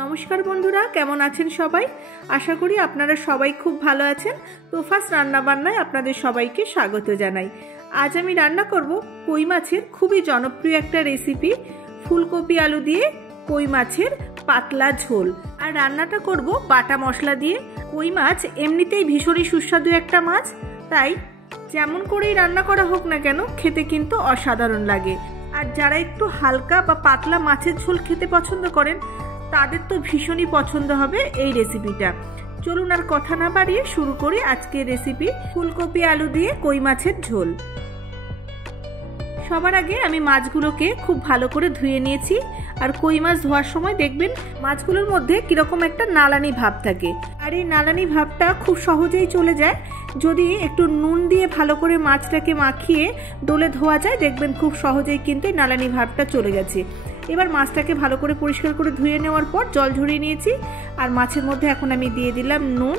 নমস্কার বন্ধুরা, কেমন আছেন সবাই? আশা করি আপনারা সবাই খুব ভালো আছেন। তোফাস রান্না বান্নায় আপনাদের সবাইকে স্বাগত জানাই। আজ আমি রান্না করব কই মাছের খুবই জনপ্রিয় একটা রেসিপি, ফুলকপি আলু দিয়ে কই মাছের পাতলা ঝোল। আর রান্নাটা করব বাটা মশলা দিয়ে। কই মাছ এমনিতেই ভীষণই সুস্বাদু একটা মাছ, তাই যেমন করেই রান্না করা হোক না কেন খেতে কিন্তু অসাধারণ লাগে। আর যারা একটু হালকা বা পাতলা মাছের ঝোল খেতে পছন্দ করেন তাদের তো ভীষণই পছন্দ হবে এই রেসিপিটা। চলুন আর কথা না বাড়িয়ে শুরু করি আজকের রেসিপি, ফুলকপি আলু দিয়ে কই মাছের ঝোল। সবার আগে আমি মাছগুলোকে খুব ভালো করে ধুয়ে নিয়েছি। আর কই মাছ ধোয়ার সময় দেখবেন মাছগুলোর মধ্যে কিরকম একটা নালানি ভাব থাকে, আর এই নালানি ভাবটা খুব সহজেই চলে যায় যদি একটু নুন দিয়ে ভালো করে মাছটাকে মাখিয়ে ডোলে ধোয়া যায়। দেখবেন খুব সহজেই কিন্তু এই নালানি ভাবটা চলে গেছে। এবার মাছটাকে ভালো করে পরিষ্কার করে ধুয়ে নেওয়ার পর জল ঝরিয়ে নিয়েছি। আর মাছের মধ্যে এখন আমি দিয়ে দিলাম নুন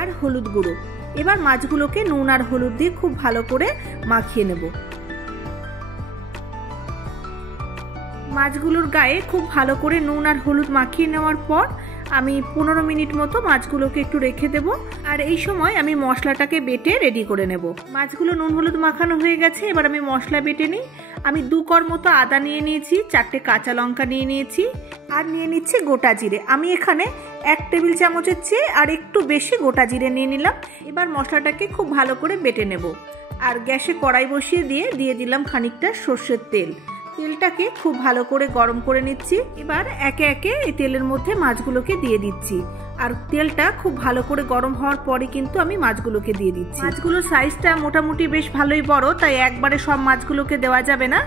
আর হলুদ গুঁড়ো। এবার মাছগুলোকে নুন আর হলুদ দিয়ে খুব ভালো করে মাখিয়ে নেব। মাছগুলোর গায়ে খুব ভালো করে নুন আর হলুদ মাখিয়ে নেওয়ার পর আমি 15 মিনিট মতো মাছগুলোকে একটু রেখে দেব। আর এই সময় আমি মশলাটাকে বেটে রেডি করে নেব। মাছগুলো নুন হলুদ মাখানো হয়ে গেছে, এবার আমি মশলা বেটে নিই। আমি 2 কোয়া মতো আদা নিয়ে নিয়েছি, 4টে কাঁচা লঙ্কা নিয়ে নিয়েছি, আর নিয়ে নিচ্ছি গোটা জিরে। আমি এখানে 1 টেবিল চামচের চেয়ে আর একটু বেশি গোটা জিরে নিয়ে নিলাম। এবার মশলাটাকে খুব ভালো করে বেটে নেব। আর গ্যাসে কড়াই বসিয়ে দিয়ে দিলাম খানিকটা সর্ষের তেল। তেলটাকে খুব ভালো করে গরম করে নিচ্ছি। এবার একে একে এই তেলের মধ্যে মাছগুলোকে দিয়ে দিচ্ছি। আর তেলটা খুব ভালো করে গরম হওয়ার পরে কিন্তু আমি মাছগুলোকে দিয়ে দিচ্ছি। মাছগুলোর সাইজটা মোটামুটি বেশ ভালোই বড়, তাই একবারে সব মাছগুলোকে দেওয়া যাবে না।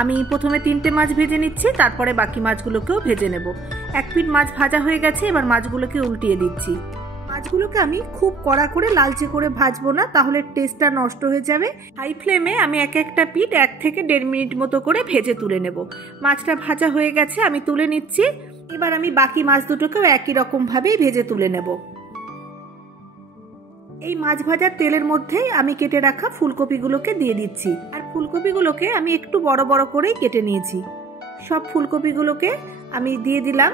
আমি প্রথমে 3টে মাছ ভেজে নিচ্ছি, তারপরে বাকি মাছগুলোকেও ভেজে নেব। 1 পিঠ মাছ ভাজা হয়ে গেছে, এবার মাছগুলোকে উল্টিয়ে দিচ্ছি। মাছগুলোকে আমি খুব কড়া করে লালচে করে ভাজবো না, তাহলে টেস্টটা নষ্ট হয়ে যাবে। হাই ফ্লেমে আমি একটা পিঠ 1 থেকে 1.5 মিনিট মতো করে ভেজে তুলে নেব। মাছটা ভাজা হয়ে গেছে, আমি তুলে নিচ্ছি। এবার আমি বাকি মাছ দুটোকেও একই রকম ভাবেই ভেজে তুলে নেব। এই মাছ ভাজার তেলের মধ্যেই আমি কেটে রাখা ফুলকপিগুলোকে দিয়ে দিচ্ছি। আর ফুলকপিগুলোকে আমি একটু বড় বড় করেই কেটে নিয়েছি। সব ফুলকপিগুলোকে আমি দিয়ে দিলাম।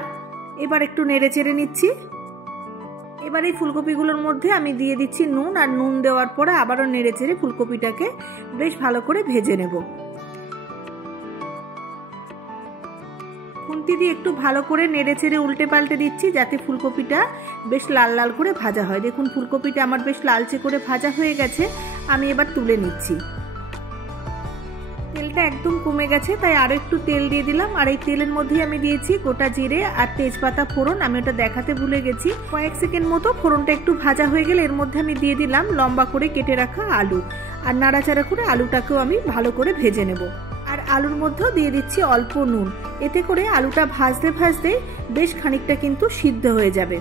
এবার একটু নেড়ে চেড়ে নিচ্ছি। এবার এই ফুলকপিগুলোর মধ্যে আমি দিয়ে দিচ্ছি নুন, আর নুন দেওয়ার পরে আবারও নেড়ে চেড়ে ফুলকপিটাকে বেশ ভালো করে ভেজে নেব। খুন্তি দিয়ে একটু ভালো করে নেড়ে চেড়ে উল্টে পাল্টে দিচ্ছি যাতে ফুলকপিটা বেশ লাল লাল করে ভাজা হয়। দেখুন ফুলকপিটা আমার বেশ লালচে করে ভাজা হয়ে গেছে। আমি এবার তুলে নিচ্ছি। তেলটা একদম কমে গেছে, তাই আরো একটু তেল দিয়ে দিলাম। আর এই তেলের মধ্যেই আমি দিয়েছি গোটা জিরে আর তেজপাতা ফোড়ন। আমি ওটা দেখাতে ভুলে গেছি। কয়েক সেকেন্ড মতো ফোড়নটা একটু ভাজা হয়ে গেলে এর মধ্যে আমি দিয়ে দিলাম লম্বা করে কেটে রাখা আলু। আর নাড়াচাড়া করে আলুটাকেও আমি ভালো করে ভেজে নেব। আর আলুর মধ্যেও দিয়ে দিচ্ছি অল্প নুন। এতে করে আলুটা ভাজতে ভাজতে বেশ খানিকটা কিন্তু সিদ্ধ হয়ে যাবে।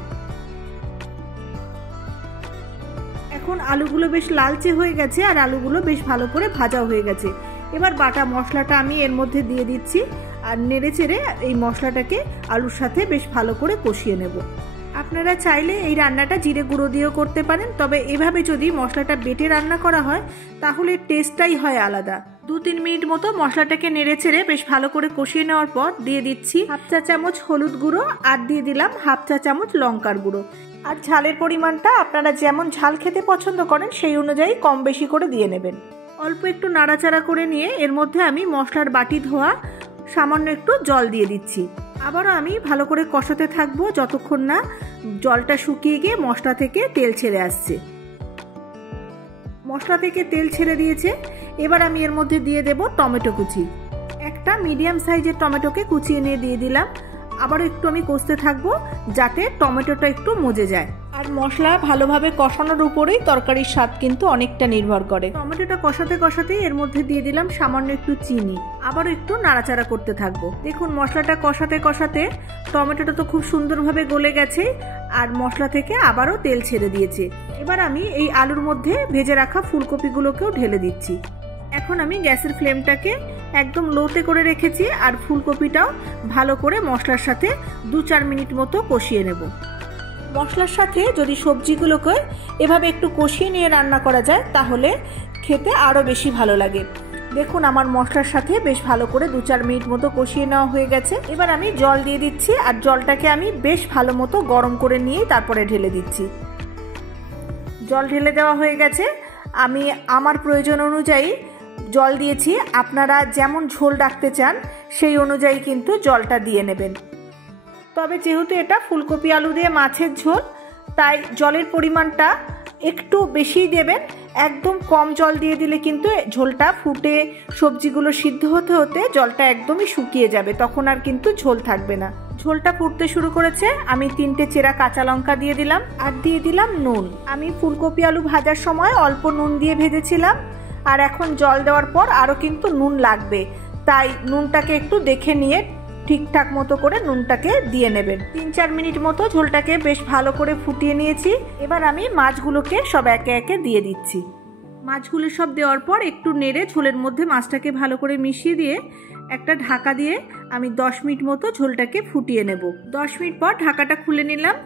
এখন আলুগুলো বেশ লালচে হয়ে গেছে আর আলুগুলো বেশ ভালো করে ভাজা হয়ে গেছে। এবার বাটা মশলাটা আমি এর মধ্যে দিয়ে দিচ্ছি। আর নেড়ে চেড়ে এই মশলাটাকে আলুর সাথে বেশ ভালো করে কষিয়ে নেব। আপনারা চাইলে এই রান্নাটা জিরে গুঁড়ো দিয়েও করতে পারেন, তবে এভাবে যদি মশলাটা বেটে রান্না করা হয় তাহলে টেস্টটাই হয় আলাদা। 2-3 মিনিট মতো মশলাটাকে নেড়ে চেড়ে বেশ ভালো করে কষিয়ে নেওয়ার পর দিয়ে দিচ্ছি 1/2 চা চামচ হলুদ গুঁড়ো, আর দিয়ে দিলাম 1/2 চা চামচ লঙ্কার গুঁড়ো। আর ঝালের পরিমাণটা আপনারা যেমন ঝাল খেতে পছন্দ করেন সেই অনুযায়ী কম বেশি করে দিয়ে নেবেন। অল্প একটু নাড়াচাড়া করে নিয়ে এর মধ্যে আমি মশলার বাটি ধোয়া সামান্য একটু জল দিয়ে দিচ্ছি। আবারও আমি ভালো করে কষাতে থাকবো যতক্ষণ না জলটা শুকিয়ে গিয়ে মশলা থেকে তেল ছেড়ে আসছে। মশলা থেকে তেল ছেড়ে দিয়েছে। এবার আমি এর মধ্যে দিয়ে দেব টমেটো কুচি। একটা মিডিয়াম সাইজের টমেটোকে কুচিয়ে নিয়ে দিয়ে দিলাম। আবারও একটু আমি কষতে থাকবো যাতে টমেটোটা একটু মজে যায়। আর মশলা ভালোভাবে কষানোর উপরেই তরকারির স্বাদ কিন্তু অনেকটা নির্ভর করে। টমেটোটা কষাতে কষাতে এর মধ্যে দিয়ে দিলাম সামান্য একটু চিনি। আবারও একটু নাড়াচাড়া করতে থাকবো। দেখুন মশলাটা কষাতে কষাতে টমেটোটা তো খুব সুন্দরভাবে গলে গেছে আর মশলা থেকে আবারও তেল ছেড়ে দিয়েছে। এবার আমি এই আলুর মধ্যে ভেজে রাখা ফুলকপিগুলোকেও ঢেলে দিচ্ছি। এখন আমি গ্যাসের ফ্লেমটাকে একদম লোতে করে রেখেছি। আর ফুলকপিটাও ভালো করে মশলার সাথে 2-4 মিনিট মতো কষিয়ে নেব। মশলার সাথে যদি সবজিগুলোকে এভাবে একটু কষিয়ে নিয়ে রান্না করা যায় তাহলে খেতে আরও বেশি ভালো লাগে। দেখুন আমার মশলার সাথে বেশ ভালো করে 2-4 মিনিট মতো কষিয়ে নেওয়া হয়ে গেছে। এবার আমি জল দিয়ে দিচ্ছি, আর জলটাকে আমি বেশ ভালো মতো গরম করে নিয়ে তারপরে ঢেলে দিচ্ছি। জল ঢেলে দেওয়া হয়ে গেছে। আমি আমার প্রয়োজন অনুযায়ী জল দিয়েছি, আপনারা যেমন ঝোল রাখতে চান সেই অনুযায়ী কিন্তু জলটা দিয়ে নেবেন। তবে যেহেতু এটা ফুলকপি আলু দিয়ে মাছের ঝোল, তাই জলের পরিমাণটা একটু বেশিই দেবেন। একদম কম জল দিয়ে দিলে কিন্তু ঝোলটা ফুটে সবজিগুলো সিদ্ধ হতে হতে জলটা একদমই শুকিয়ে যাবে, তখন আর কিন্তু ঝোল থাকবে না। ঝোলটা ফুটতে শুরু করেছে, আমি 3টে চেরা কাঁচা লঙ্কা দিয়ে দিলাম, আর দিয়ে দিলাম নুন। আমি ফুলকপি আলু ভাজার সময় অল্প নুন দিয়ে ভেজেছিলাম, আর এখন জল দেওয়ার পর আরও কিন্তু নুন লাগবে, তাই নুনটাকে একটু দেখে নিয়ে ঠিকঠাক মতো করে নুনটাকে দিয়ে নেবেন। 3-4 মিনিট মতো ঝোলটাকে বেশ ভালো করে ফুটিয়ে নিয়েছি। এবার আমি মাছগুলোকে সব একে একে দিয়ে দিচ্ছি। মাছগুলো সব দেওয়ার পর একটু নেড়ে ঝোলের মধ্যে মাছটাকে ভালো করে মিশিয়ে দিয়ে একটা ঢাকা দিয়ে আমি 10 মিনিট মতো ঝোলটাকে ফুটিয়ে নেব। 10 মিনিট পর ঢাকাটা খুলে নিলাম,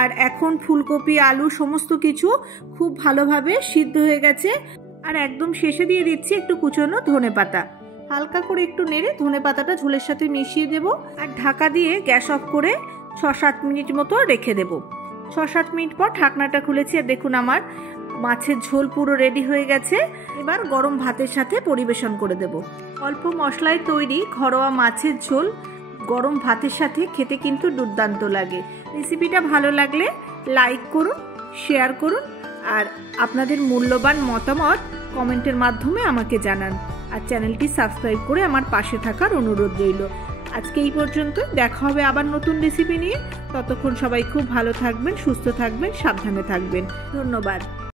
আর এখন ফুলকপি আলু সমস্ত কিছু খুব ভালোভাবে সিদ্ধ হয়ে গেছে। আর একদম শেষে দিয়ে দিচ্ছি একটু কুচনো ধনেপাতা। হালকা করে একটু নেড়ে ধনেপাতাটা ঝোলের সাথে মিশিয়ে দেব, আর ঢাকা দিয়ে গ্যাস অফ করে 6-7 মিনিট মতো রেখে দেব। 6-7 মিনিট পর ঢাকনাটা খুলেছি, আর দেখুন আমার মাছের ঝোল পুরো রেডি হয়ে গেছে। এবার গরম ভাতের সাথে পরিবেশন করে দেব। অল্প মশলায় তৈরি ঘরোয়া মাছের ঝোল গরম ভাতের সাথে খেতে কিন্তু দুর্দান্ত লাগে। রেসিপিটা ভালো লাগলে লাইক করুন, শেয়ার করুন, আর আপনাদের মূল্যবান মতামত কমেন্টের মাধ্যমে আমাকে জানান। আর চ্যানেলটি সাবস্ক্রাইব করে আমার পাশে থাকার অনুরোধ রইল। আজকে এই পর্যন্ত, দেখা হবে আবার নতুন রেসিপি নিয়ে। ততক্ষণ সবাই খুব ভালো থাকবেন, সুস্থ থাকবেন, সাবধানে থাকবেন। ধন্যবাদ।